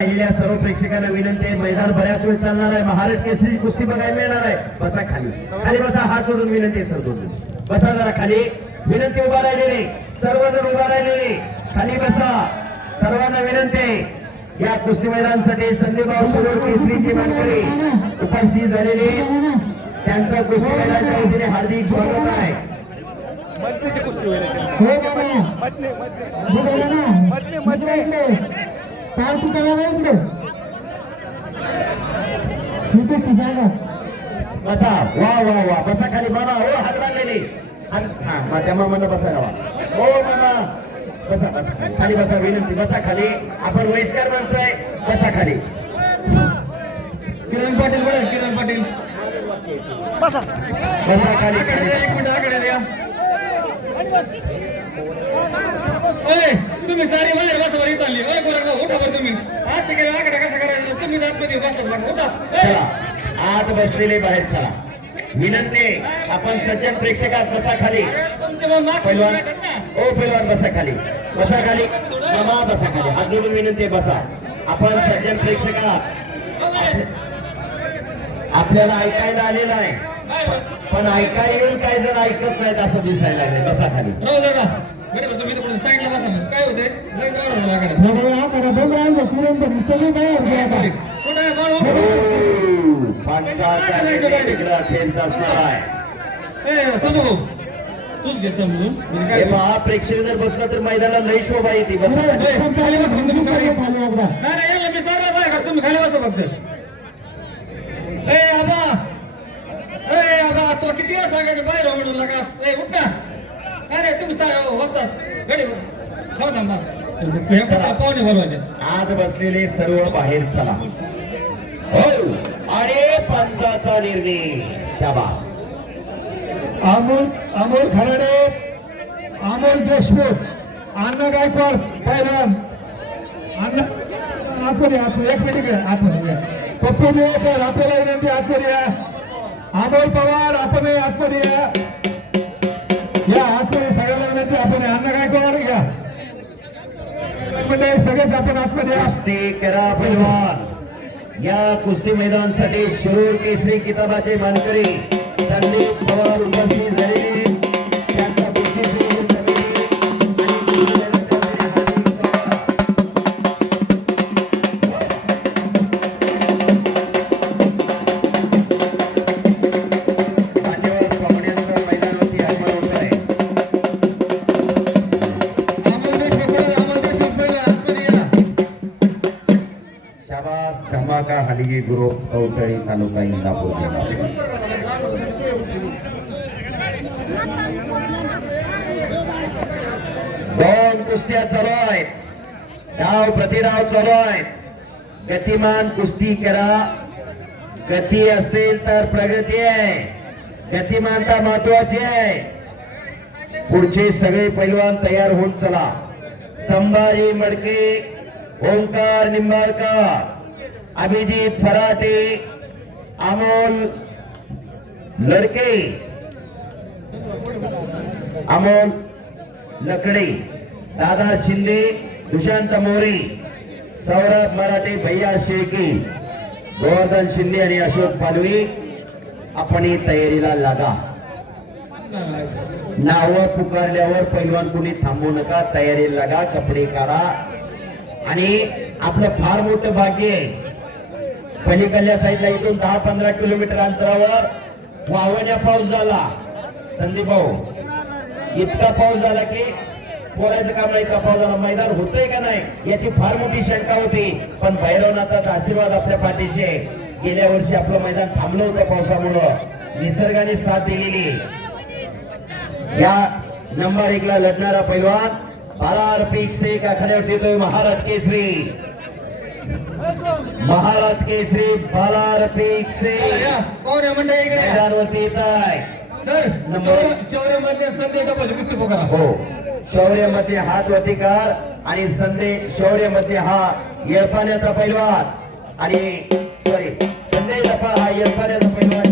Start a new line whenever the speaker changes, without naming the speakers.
राहिलेल्या सर्व प्रेक्षकांना विनंती आहे मैदान बऱ्याच वेळ चालणार आहे. महाराज केसरी कुस्ती बघायला मिळणार आहे. बसा खाली. खाली बसा हात जोडून विनंती आहे सर दोन बसा जरा खाली. विनंती उभा राहिलेले. सर्वजण उभा राहिलेले. खाली बसा. सर्वांना विनंती आहे. या कुस्ती मैदानासाठी संदीपराव शिरोड केसरीचे मानकरी उपस्थित झालेले. त्यांचं कुस्ती मैदानाच्या वतीने हार्दिक स्वागत आहे.
मधलीची कुस्ती.
हो बाबा.
मधली मधली
हो बाबा ना
मधली मधली
इकडे. ठीक आहे सांगा.
बसा. वा वा वा. बसा खाली मामा. हो हात बांधलेले. हा मा- त्या मामानं बसा गावा. हो मामा. बसा बसा खाली. बसा विनंती. बसा खाली. आपण वयस्कर माणसं आहे बसा खाली.
किरण पाटील बोला किरण पाटील.
बसा.
बसा खाली.
एक मिनिट आकडे द्या. तुम्ही सारी बाहेर बसा बरं इथं आली ओय गोरखभाऊ उठा बरं आज तिकडे आकडे कसं करायचं तुम्ही ओय.
चला. आत बसलेले बाहेर चला. विनंती आपण सज्जन प्रेक्षकात बसा खाली.
तुमचे मग माग
पैलवान.
येतात ना.
ओ पैलवान बसा खाली. बसा खाली. मामा बसा खाली. हात जोडून विनंती आहे, बसा. आपण सज्जन प्रेक्षकात आपल्याला ऐकायला आलेलं आहे. पण ऐका येऊन काही जण ऐकत नाहीत असं दिसायला लागले बसा खाली. प्रेक्षक जर बसलं तर मैदानाला लई शोभा येते
तुम्ही खाली. नाही नाही बसा फक्त. ए आबा. ए आबा तुला किती वेळा सांगायचं? बाहेर हो म्हणून ए उठ अरे तुम्ही सा- होतात गाडी हो बोलवायचे
आत बसलेले सर्व बाहेर चला. हो. अरे पंचाचा निर्णय. शाबास.
अमोल अमोल खराडे अमोल देशमुख अण्णा गायकवाड पहिलवान. अण्णा आतमध्ये आपण एक मिनिट या. पप्पू दिवेकर आपल्याला विनंती आतमध्ये या. अमोल पवार आपण आतमध्ये या. या आतमध्ये सगळ्यांना विनंती आपण या. अण्णा गायकवाड घ्या म्हणजे सगळेच आपण आतमध्ये
असते करा पैलवान या कुस्ती मैदानसाठी शिरूर केसरी किताबाचे मानकरी संदीप पवार उपस्थित झालेले धमाका ग्रुप कवटळी तालुका इंदापूर दोन कुस्त्या चालू आहेत डाव प्रतिडाव चालू आहेत गतिमान कुस्ती करा. गती असेल तर प्रगती आहे. गतिमानता महत्वाची आहे. पुढचे सगळे पैलवान तयार होत चला. संभाजी मडके ओंकार निंबाळकर. अभिजित फराटे अमोल लडके अमोल लकडे दादा शिंदे दुशांत मोरे सौरभ मराठे भैया शेके गोवर्धन शिंदे आणि अशोक पालवी आपण ही तयारीला लागा. नाव पुकारल्यावर पैलवान कुणी थांबू नका तयारी लागा कपडे काढा. आणि आपलं फार मोठं भाग्य आहे पलीकडल्या साईडला इथून दहा पंधरा किलोमीटर अंतरावर वावण्या पाऊस झाला. संदीप भाऊ इतका पाऊस झाला की पोरायचं काम नाही का पाऊस झाला. मैदान होतंय का नाही याची फार मोठी शंका होती. पण भैरवनाथाचा आशीर्वाद आपल्या पाठीशी आहे. गेल्या वर्षी आपलं मैदान थांबलं होतं पावसामुळं. निसर्गाने साथ दिलेली. या नंबर एक ला लढणारा पैलवान बालार पीक से एक आखाड्यावर येतोय महाराज केसरी. महाराज केसरी बालार पीक से.
या, पाहुणे मंडळी इकडे.
मैदानवरती येत आहे.
सर
नंबर-
चौऱ्यामध्ये संजय डबाची कुस्ती पोकरा
हो. शौर्यामध्ये हात वतिकार आणि संदेश शौर्यामध्ये हा येळपाण्याचा पैलवान. आणि सॉरी संदेश हा येळपाण्याचा पैलवान.